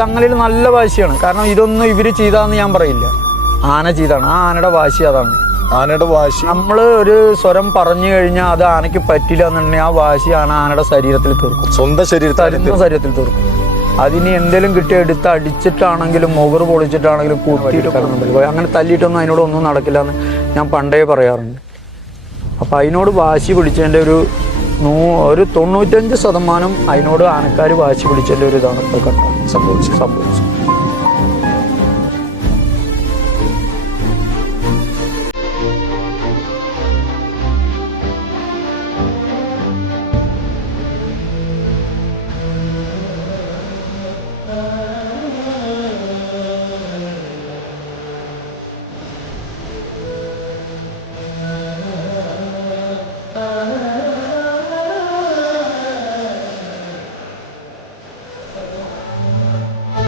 ചങ്ങലയിൽ നല്ല വാശിയാണ്. കാരണം ഇതൊന്നും ഇവര് ചെയ്താന്ന് ഞാൻ പറയില്ല, ആന ചെയ്താണ്. ആ ആനയുടെ വാശി അതാണ്. ആനയുടെ വാശി നമ്മൾ ഒരു സ്വരം പറഞ്ഞു കഴിഞ്ഞാൽ അത് ആനയ്ക്ക് പറ്റില്ല എന്നുണ്ടെങ്കിൽ ആ വാശി ആനയുടെ ശരീരത്തിൽ തീർക്കും, സ്വന്തം ശരീരത്തിൽ തീർക്കും. അതിന് എന്തെങ്കിലും കിട്ടി എടുത്ത് അടിച്ചിട്ടാണെങ്കിലും മുകറ് പൊളിച്ചിട്ടാണെങ്കിലും കുത്തിയിട്ട് കിടന്നുണ്ട്. അങ്ങനെ തല്ലിയിട്ടൊന്നും അതിനോട് ഒന്നും നടക്കില്ല എന്ന് ഞാൻ പണ്ടേ പറയാറുണ്ട്. അപ്പം അതിനോട് വാശി പിടിച്ചതിൻ്റെ ഒരു 95% അതിനോട് ആനക്കാർ വാശി പിടിച്ചതിൻ്റെ ഒരു ഇതാണ് ഇപ്പോൾ സംഭവിച്ചത്.